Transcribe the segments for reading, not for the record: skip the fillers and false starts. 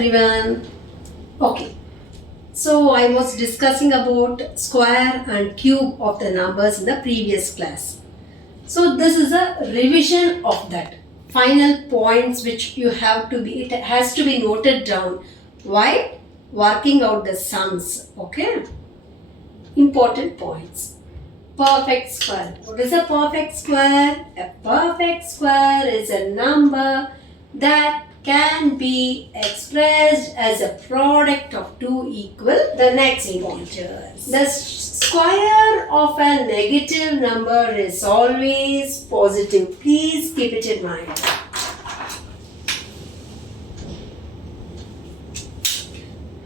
everyone. Okay, so I was discussing about square and cube of the numbers in the previous class. So this is a revision of that. Final points which it has to be noted down while working out the sums. Okay, important points. Perfect square. What is a perfect square? A perfect square is a number that can be expressed as a product of two equal the next integers. The square of a negative number is always positive. Please keep it in mind.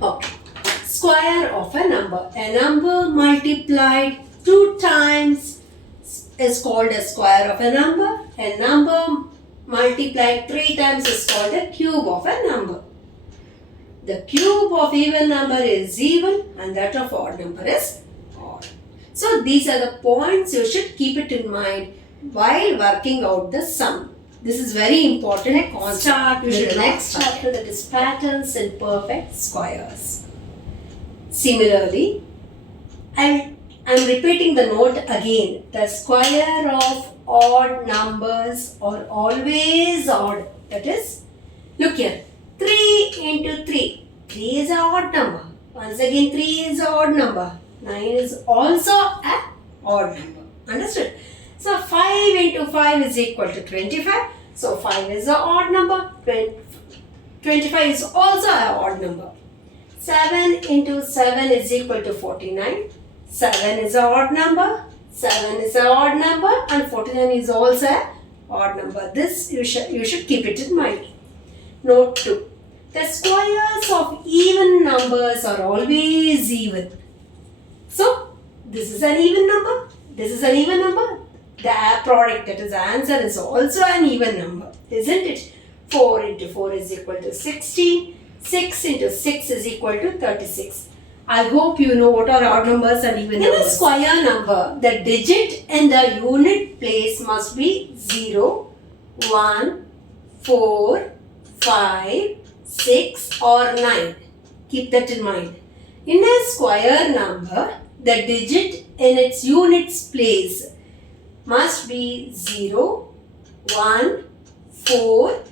Okay. Square of a number. A number multiplied 2 times is called a square of a number. A number multiplied 3 times is called a cube of a number. The cube of even number is even and that of odd number is odd. So these are the points you should keep it in mind while working out the sum. This is very important. Let's start with the next chapter, that is patterns in perfect squares. Similarly, I'm repeating the note again. The square of odd numbers are always odd. That is, look here, 3 into 3. 3 is an odd number. Once again, 3 is an odd number. 9 is also an odd number. Understood? So, 5 into 5 is equal to 25. So, 5 is an odd number. 25 is also an odd number. 7 into 7 is equal to 49. 7 is an odd number. 7 is an odd number and 49 is also an odd number. This you should keep it in mind. Note 2. The squares of even numbers are always even. So, this is an even number. This is an even number. The product, that is the answer, is also an even number. Isn't it? 4 into 4 is equal to 16. 6 into 6 is equal to 36. I hope you know what are odd numbers and even numbers. In a square number, the digit in the unit place must be 0, 1, 4, 5, 6 or 9. Keep that in mind. In a square number, the digit in its units place must be 0, 1, 4,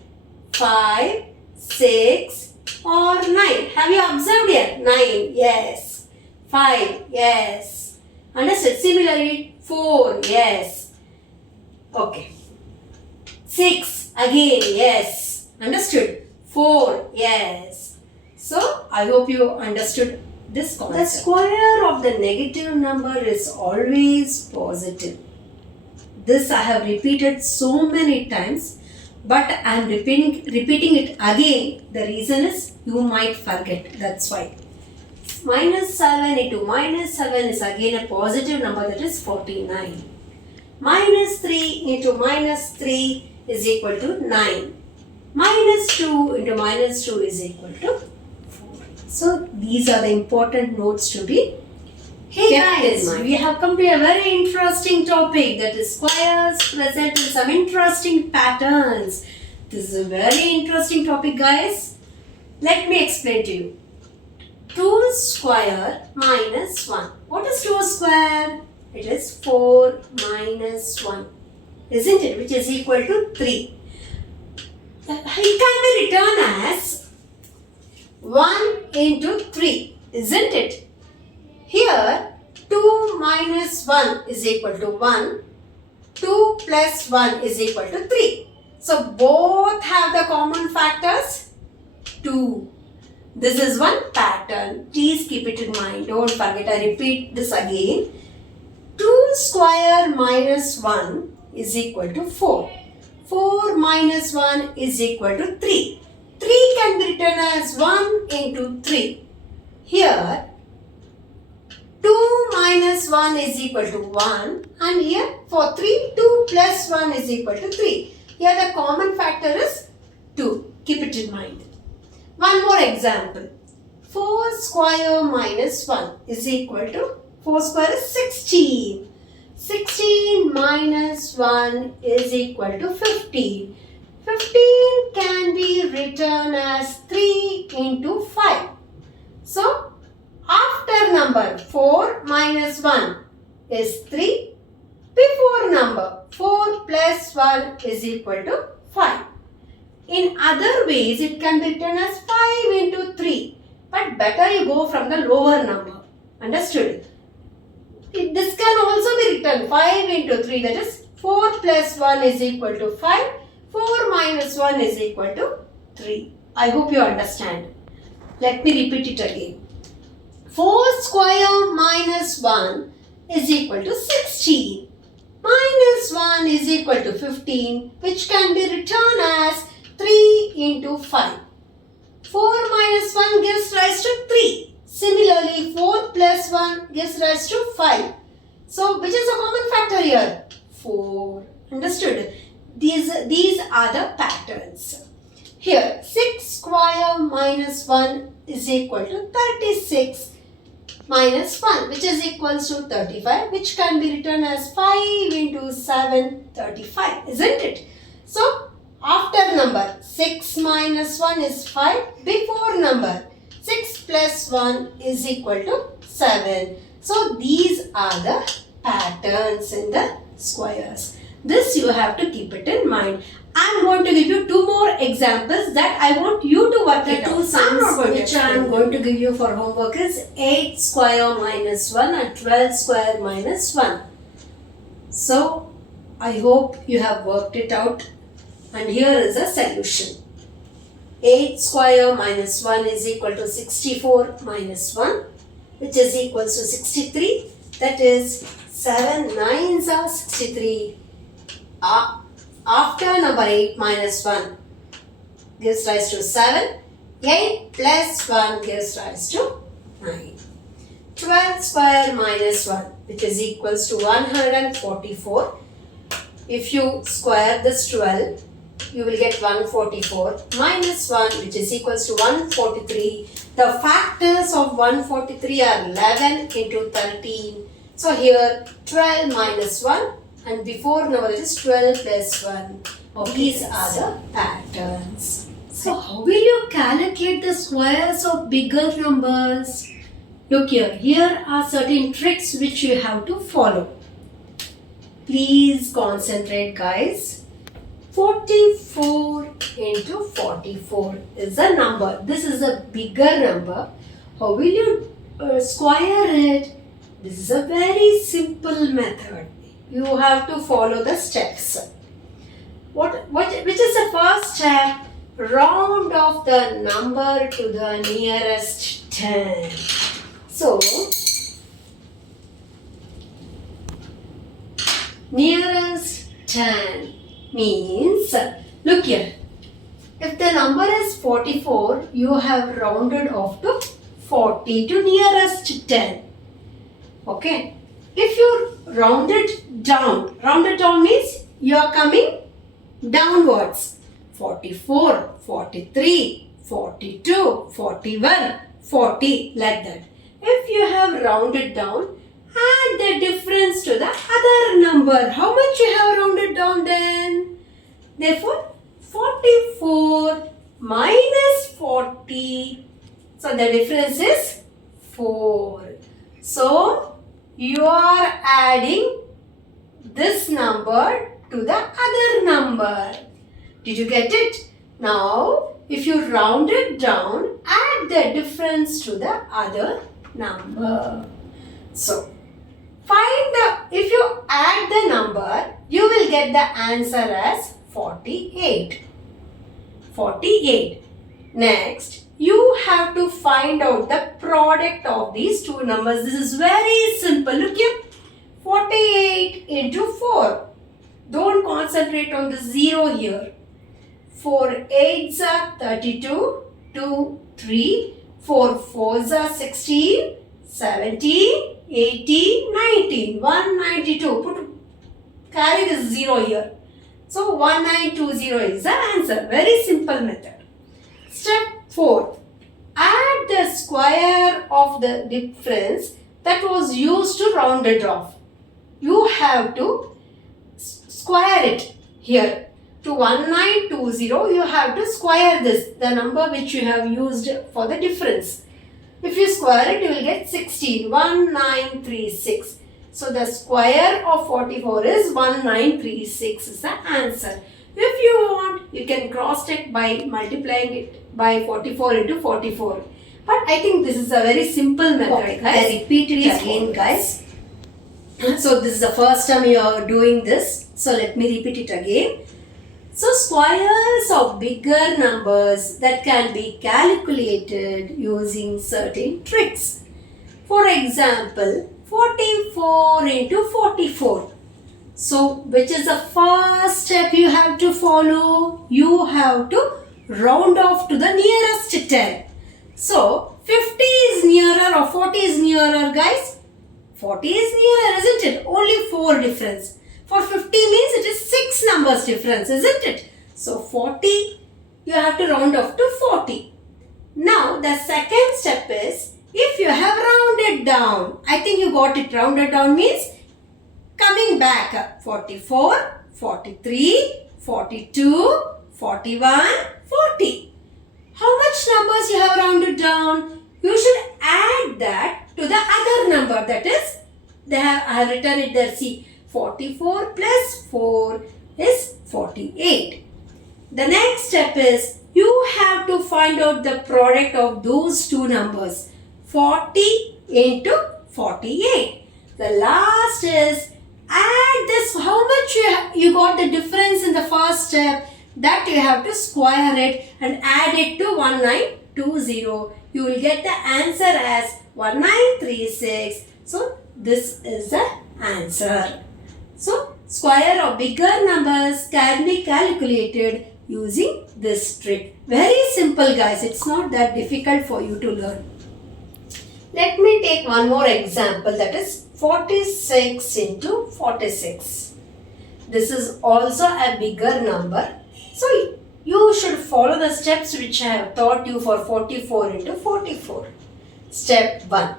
5, 6 or 9. Have you observed here? 9, yes. 5, yes. Understood? Similarly, 4, yes. Okay. 6, again, yes. Understood? 4, yes. So, I hope you understood this concept. The square of the negative number is always positive. This I have repeated so many times, but I am repeating it again. The reason is you might forget. That's why. Minus 7 into minus 7 is again a positive number, that is 49. Minus 3 into minus 3 is equal to 9. Minus 2 into minus 2 is equal to 4. So these are the important notes to be. Hey guys, we have come to a very interesting topic, that is squares present in some interesting patterns. This is a very interesting topic, guys. Let me explain to you. 2 square minus 1. What is 2 square? It is 4 minus 1. Isn't it? Which is equal to 3. It can be written as 1 into 3. Isn't it? Here, 2 minus 1 is equal to 1. 2 plus 1 is equal to 3. So, both have the common factors 2. This is one pattern. Please keep it in mind. Don't forget. I repeat this again. 2 square minus 1 is equal to 4. 4 minus 1 is equal to 3. 3 can be written as 1 into 3. Here, 2 minus 1 is equal to 1, and here for 3, 2 plus 1 is equal to 3. Here the common factor is 2. Keep it in mind. One more example. 4 square minus 1 is equal to, 4 square is 16. 16 minus 1 is equal to 15. 15 can be written as 3 into 5. So, after number 4 minus 1 is 3. Before number 4 plus 1 is equal to 5. In other ways, it can be written as 5 into 3. But better you go from the lower number. Understood? This can also be written 5 into 3, that is 4 plus 1 is equal to 5. 4 minus 1 is equal to 3. I hope you understand. Let me repeat it again. 4 square minus 1 is equal to 16. Minus 1 is equal to 15, which can be written as 3 into 5. 4 minus 1 gives rise to 3. Similarly, 4 plus 1 gives rise to 5. So, which is a common factor here? 4. Understood? These are the patterns. Here, 6 square minus 1 is equal to 36 minus 1, which is equals to 35, which can be written as 5 into 7, 35, isn't it? So, after number 6 minus 1 is 5, before number 6 plus 1 is equal to 7. So, these are the patterns in the squares. This you have to keep it in mind. I am going to give you 2 more examples that I want you to work it out. 2 sums which I am going to give you for homework is 8 square minus 1 and 12 square minus 1. So, I hope you have worked it out, and here is a solution. 8 square minus 1 is equal to 64 minus 1, which is equals to 63. That is 7 9s are 63. After number 8 minus 1 gives rise to 7. 8 plus 1 gives rise to 9. 12 square minus 1, which is equals to 144. If you square this 12, you will get 144 minus 1, which is equals to 143. The factors of 143 are 11 into 13. So here 12 minus 1 and before number is 12 plus 1. Okay. These are the patterns. So how will you calculate the squares of bigger numbers? Look here. Here are certain tricks which you have to follow. Please concentrate, guys. 44 into 44 is a number. This is a bigger number. How will you square it? This is a very simple method. You have to follow the steps. Which is the first step? Round off the number to the nearest 10. So, nearest 10 means, look here, if the number is 44, you have rounded off to 40 to nearest 10. Okay. If you round it down means you are coming downwards. 44, 43, 42, 41, 40, like that. If you have rounded down, add the difference to the other number. How much you have rounded down then? Therefore, 44 minus 40. So, the difference is 4. So, you are adding this number to the other number. Did you get it? Now, if you round it down, add the difference to the other number. So, if you add the number, you will get the answer as 48. 48. Next, you have to find out the product of these two numbers. This is very simple. Look here. 48 into 4. Don't concentrate on the 0 here. 4 8s are 32, 2, 3, 4 4s are 16, 17, 18, 19, 192. Carry this 0 here. So 1920 is the answer. Very simple method. Step 4. Add the square of the difference that was used to round it off. You have to square it here. to 1920, you have to square this, the number which you have used for the difference. If you square it, you will get 16, 1936. So the square of 44 is 1936 is the answer. If you want, you can cross check by multiplying it by 44 into 44. But I think this is a very simple method. Okay, guys. I repeat it again, guys. So this is the first time you are doing this. So let me repeat it again. So squares of bigger numbers that can be calculated using certain tricks. For example, 44 into 44. So which is the first step you have to follow? You have to round off to the nearest 10. So 50 is nearer or 40 is nearer, guys? 40 is nearer, isn't it? Only 4 difference. For 50 means it is 6 numbers difference, isn't it? So 40, you have to round off to 40. Now the second step is, if you have rounded down, I think you got it, rounded down means coming back, 44, 43, 42, 41, 40. How much numbers you have rounded down? You should add that to the other number, that is, I have written it there, see, 44 plus 4 is 48. The next step is, you have to find out the product of those two numbers, 40 into 48. The last is, add this, how much you got the difference in the first step, that you have to square it and add it to 1920. You will get the answer as 1936. So this is the answer. So square of bigger numbers can be calculated using this trick. Very simple, guys. It's not that difficult for you to learn. Let me take one more example, that is 46 into 46. This is also a bigger number. So you should follow the steps which I have taught you for 44 into 44. Step 1.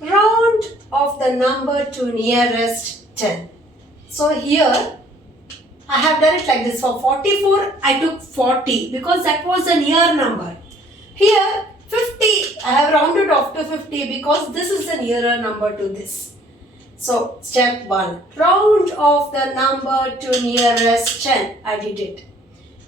Round off the number to nearest 10. So here I have done it like this. For 44 I took 40 because that was a near number. Here 50 I have rounded off to 50 because this is the nearer number to this. So step 1. Round off the number to nearest 10. I did it.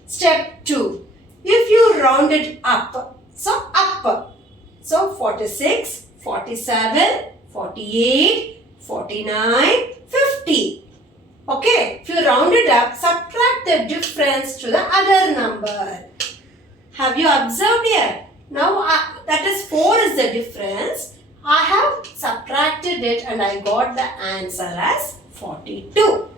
Step 2. If you round it up, so up. So 46, 47, 48, 49, 50. Okay, if you round it up, subtract the difference to the other number. Have you observed here? Now that is 4 is the difference. I have subtracted it and I got the answer as 42.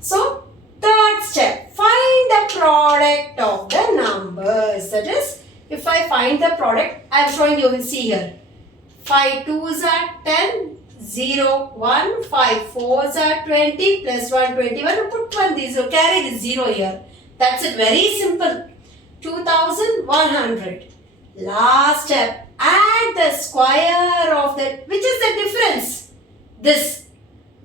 So third step, find the product of the numbers. That is, if I find the product, I am showing you, will see here. 5 2s are 10, 0, 1, 5 4s are 20, plus 1, 21. Put 1, these, so carry the 0 here. That's it, very simple. 2100. Last step, add the square of that. Which is the difference? This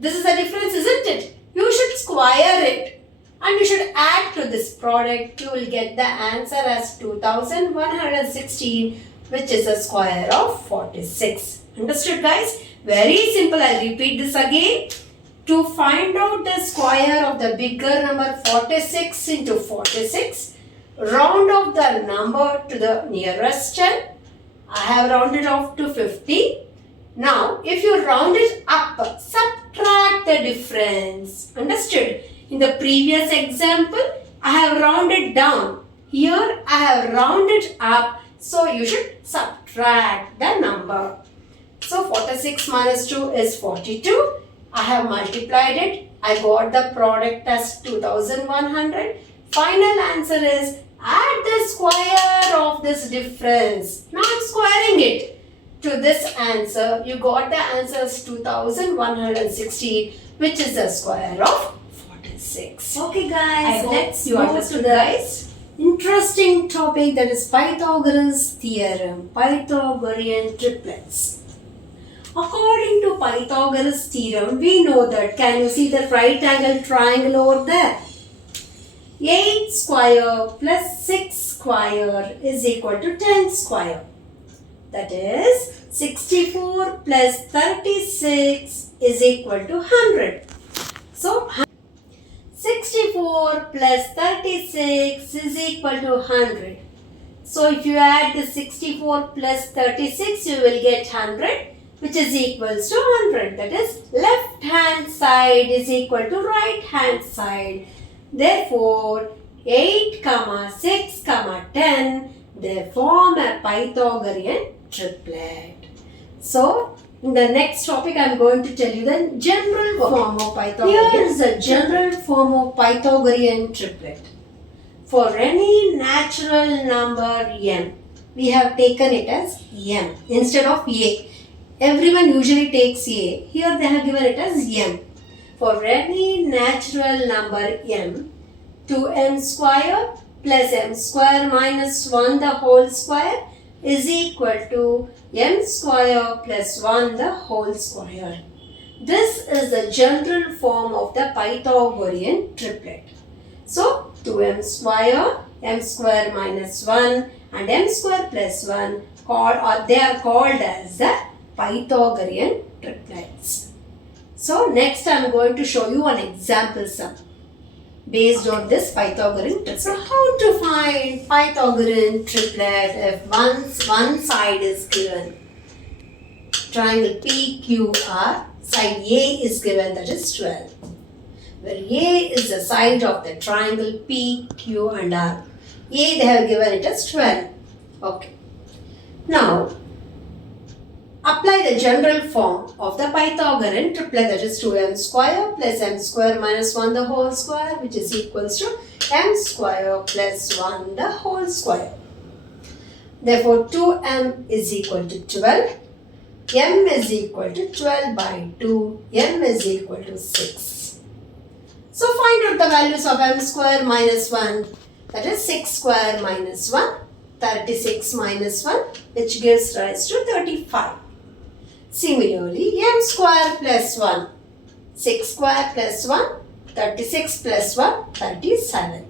is the difference, isn't it? You should square it and you should add to this product. You will get the answer as 2116, which is the square of 46. Understood, guys? Very simple. I'll repeat this again. To find out the square of the bigger number 46 into 46, round off the number to the nearest 10. I have rounded off to 50. Now, if you round it up, subtract the difference. Understood? In the previous example, I have rounded down. Here, I have rounded up. So, you should subtract the number. So, 46 minus 2 is 42. I have multiplied it. I got the product as 2100. Final answer is, add the square of this difference. Not squaring it. To this answer, you got the answer as 2116, which is the square of 46. Okay, guys, let's move to the interesting topic, that is Pythagorean theorem, Pythagorean triplets. According to Pythagorean theorem, we know that, can you see the right angle triangle over there? 8 square plus 6 square is equal to 10 square. That is 64 plus 36 is equal to 100. So 64 plus 36 is equal to 100. So if you add the 64 plus 36, you will get 100, which is equals to 100. That is, left hand side is equal to right hand side. Therefore, 8, 6, 10, they form a Pythagorean triplet. So, in the next topic, I am going to tell you the general form of Pythagorean. Here is the general form of Pythagorean triplet. For any natural number m, we have taken it as m instead of a. Everyone usually takes a. Here they have given it as m. For any natural number m, 2m square plus m square minus 1 the whole square is equal to m square plus 1 the whole square. This is the general form of the Pythagorean triplet. So, 2m square minus 1 and m square plus 1 they are called as the Pythagorean triplets. So, next I am going to show you an example sum based on this Pythagorean triplet. So, how to find Pythagorean triplet if one side is given? Triangle PQR, side A is given, that is 12. Where A is the side of the triangle PQ and R. A they have given it as 12. Okay. Now, apply the general form of the Pythagorean triplet, that is 2m square plus m square minus 1 the whole square, which is equals to m square plus 1 the whole square. Therefore, 2m is equal to 12, m is equal to 12 by 2, m is equal to 6. So, find out the values of m square minus 1, that is 6 square minus 1, 36 minus 1, which gives rise to 35. Similarly, m square plus 1, 6 square plus 1, 36 plus 1, 37.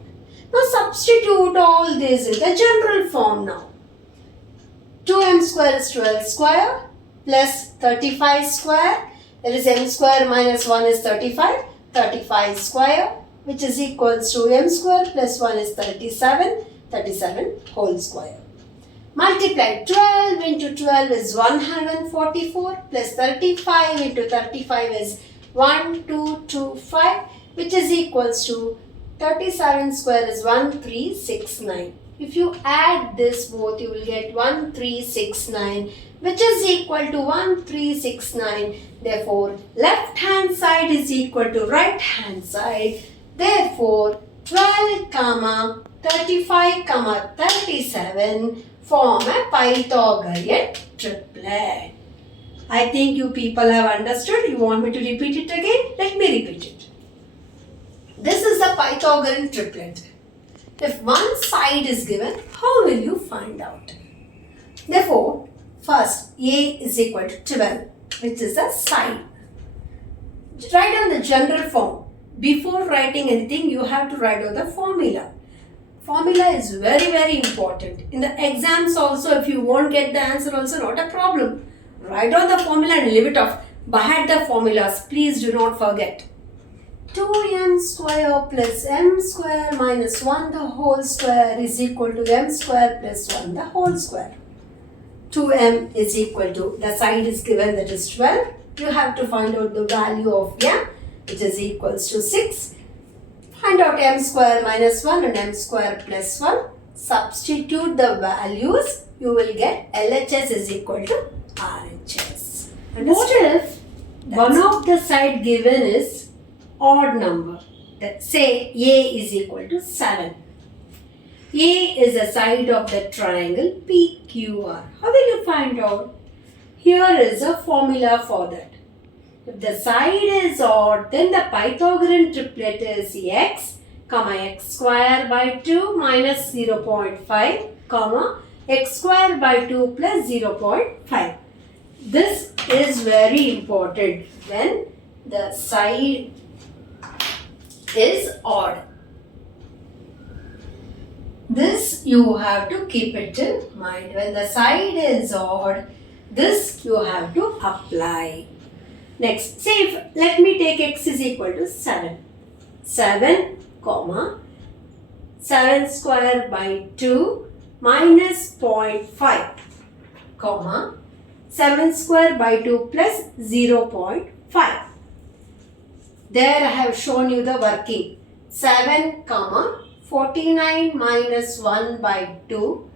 Now, substitute all this in the general form now. 2m square is 12 square plus 35 square, that is m square minus 1 is 35. 35 square, which is equals to m square plus 1 is 37, 37 whole square. Multiply 12 into 12 is 144 plus 35 into 35 is 1225, which is equals to 37 square is 1369. If you add this both, you will get 1369, which is equal to 1369. Therefore, left hand side is equal to right hand side. Therefore, 12, 35, 37 form a Pythagorean triplet. I think you people have understood. You want me to repeat it again? Let me repeat it. This is the Pythagorean triplet. If one side is given, how will you find out? Therefore, first A is equal to 12, which is the side. Write down the general form. Before writing anything, you have to write down the formula. Formula is very, very important. In the exams also, if you won't get the answer also, not a problem. Write down the formula and leave it off. By the formulas, please do not forget. 2m square plus m square minus 1 the whole square is equal to m square plus 1 the whole square. 2m is equal to, the side is given, that is 12. You have to find out the value of m, which is equals to 6. Find out m square minus 1 and m square plus 1. Substitute the values. You will get LHS is equal to RHS. Understood? What if one of the side given is odd number? That say A is equal to 7. A is the side of the triangle PQR. How will you find out? Here is a formula for that. If the side is odd, then the Pythagorean triplet is x, x square by 2 minus 0.5, x square by 2 plus 0.5. This is very important when the side is odd. this you have to keep it in mind. When the side is odd, this you have to apply. Next, say let me take x is equal to 7. 7, comma, 7 square by 2 minus 0.5, comma, 7 square by 2 plus 0.5. There I have shown you the working. 7, comma, 49 minus 1 by 2,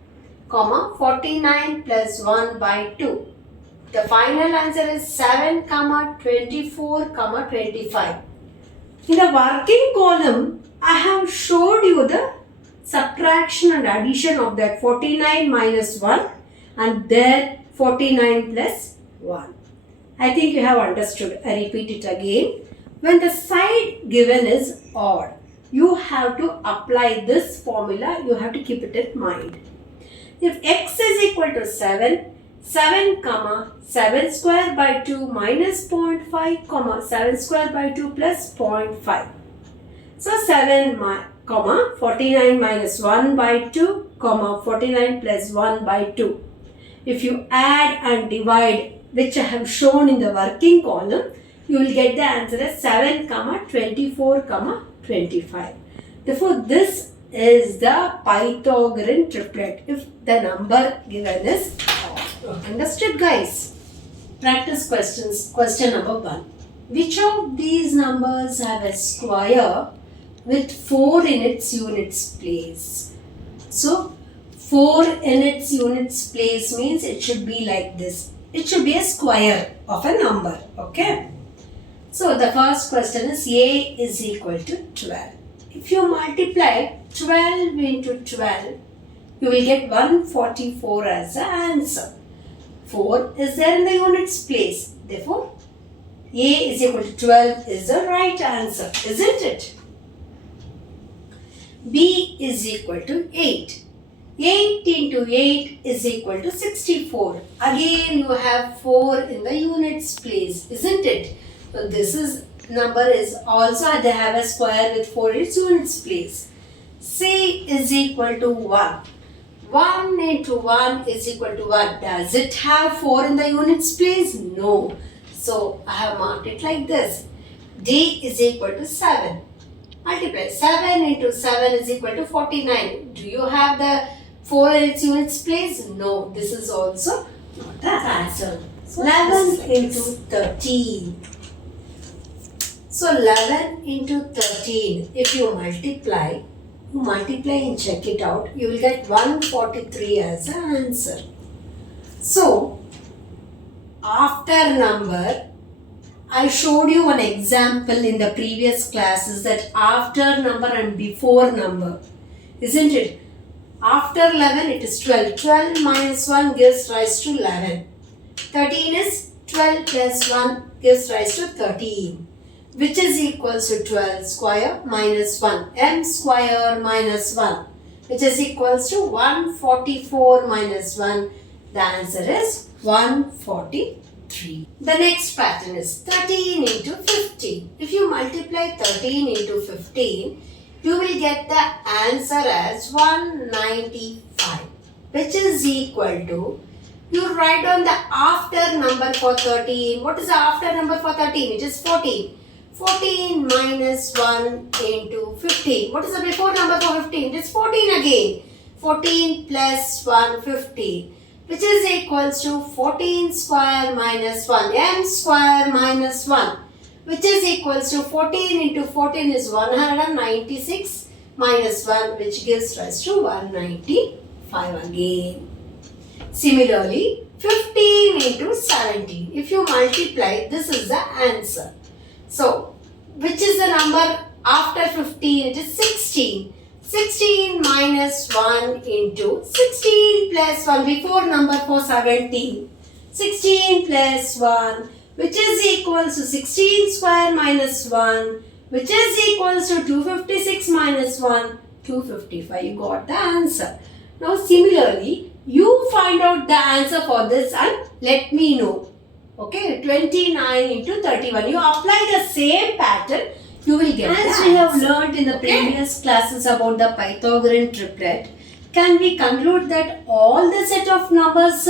comma, 49 plus 1 by 2. The final answer is 7, comma, 24, comma, 25. In the working column, I have showed you the subtraction and addition of that 49 minus 1 and there 49 plus 1. I think you have understood. I repeat it again. When the side given is odd, you have to apply this formula. You have to keep it in mind. If x is equal to 7, 7, comma, 7 square by 2 minus 0.5, comma, 7 square by 2 plus 0.5. So 7, comma, 49 minus 1 by 2, comma, 49 plus 1 by 2. If you add and divide, which I have shown in the working column, you will get the answer as 7, comma, 24, comma, 25. Therefore, this is the Pythagorean triplet if the number given is odd. Understood, guys? Practice questions. Question number 1. Which of these numbers have a square with 4 in its units place? So, 4 in its units place means it should be like this. It should be a square of a number. Okay? So, the first question is A is equal to 12. If you multiply 12 into 12, you will get 144 as the answer. 4 is there in the units place. Therefore, A is equal to 12 is the right answer, isn't it? B is equal to 8. 8 into 8 is equal to 64. Again, you have 4 in the units place, isn't it? So, this is number is also they have a square with 4 in its units place. C is equal to 1. 1 into 1 is equal to 1. Does it have 4 in the units place? No. So, I have marked it like this. D is equal to 7. Multiply 7 into 7 is equal to 49. Do you have the 4 in its units place? No. This is also not the answer. So, 11 into 13. So, 11 into 13, if you multiply and check it out, you will get 143 as the answer. So, after number, I showed you one example in the previous classes that after number and before number, isn't it? After 11 it is 12. 12 minus 1 gives rise to 11. 13 is 12 plus 1 gives rise to 13. Which is equals to 12 square minus 1. M square minus 1. Which is equals to 144 minus 1. The answer is 143. The next pattern is 13 into 15. If you multiply 13 into 15, you will get the answer as 195. Which is equal to, you write down the after number for 13. What is the after number for 13? It is 14. 14 minus 1 into 15. What is the before number for 15? It is 14 again. 14 plus 1, 15. Which is equals to 14 square minus 1. M square minus 1. Which is equals to 14 into 14 is 196 minus 1. Which gives rise to 195 again. Similarly, 15 into 17. If you multiply, this is the answer. So, which is the number after 15? It is 16. 16 minus 1 into 16 plus 1 before number for 17. 16 plus 1 which is equals to 16 square minus 1 which is equals to 256 minus 1, 255. You got the answer. Now similarly, you find out the answer for this and let me know. Okay, 29 into 31. You apply the same pattern, you will get the answer. As we have learnt in the previous classes about the Pythagorean triplet, Can we conclude that all the set of numbers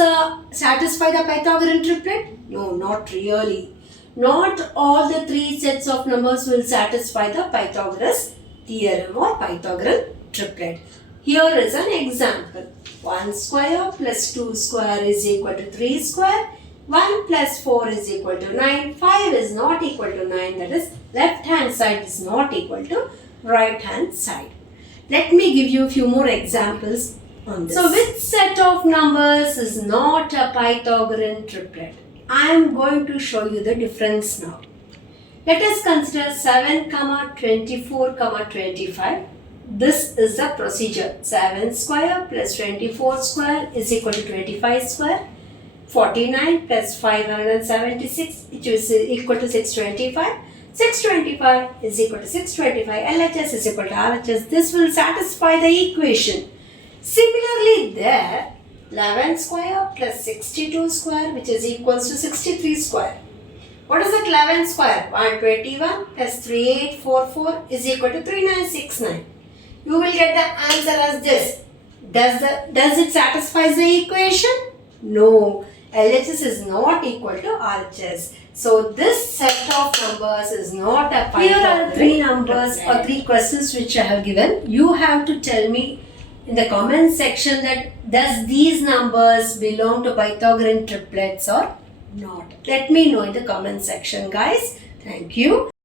satisfy the Pythagorean triplet? No, not really. Not all the three sets of numbers will satisfy the Pythagoras theorem or Pythagorean triplet. Here is an example. 1 square plus 2 square is equal to 3 square. 1 plus 4 is equal to 9. 5 is not equal to 9. That is, left hand side is not equal to right hand side. Let me give you a few more examples on this. So, which set of numbers is not a Pythagorean triplet? I am going to show you the difference now. Let us consider 7, 24, 25. This is the procedure. 7 square plus 24 square is equal to 25 square. 49 plus 576, which is equal to 625. 625 is equal to 625. LHS is equal to RHS. This will satisfy the equation. Similarly, there 11 square plus 62 square, which is equals to 63 square. What is that 11 square? 121 plus 3844 is equal to 3969. You will get the answer as this. Does it satisfy the equation? No. LHS is not equal to RHS. So this set of numbers is not a Pythagorean. Here are three numbers or three questions which I have given. You have to tell me in the comment section that does these numbers belong to Pythagorean triplets or not. Let me know in the comment section, guys. Thank you.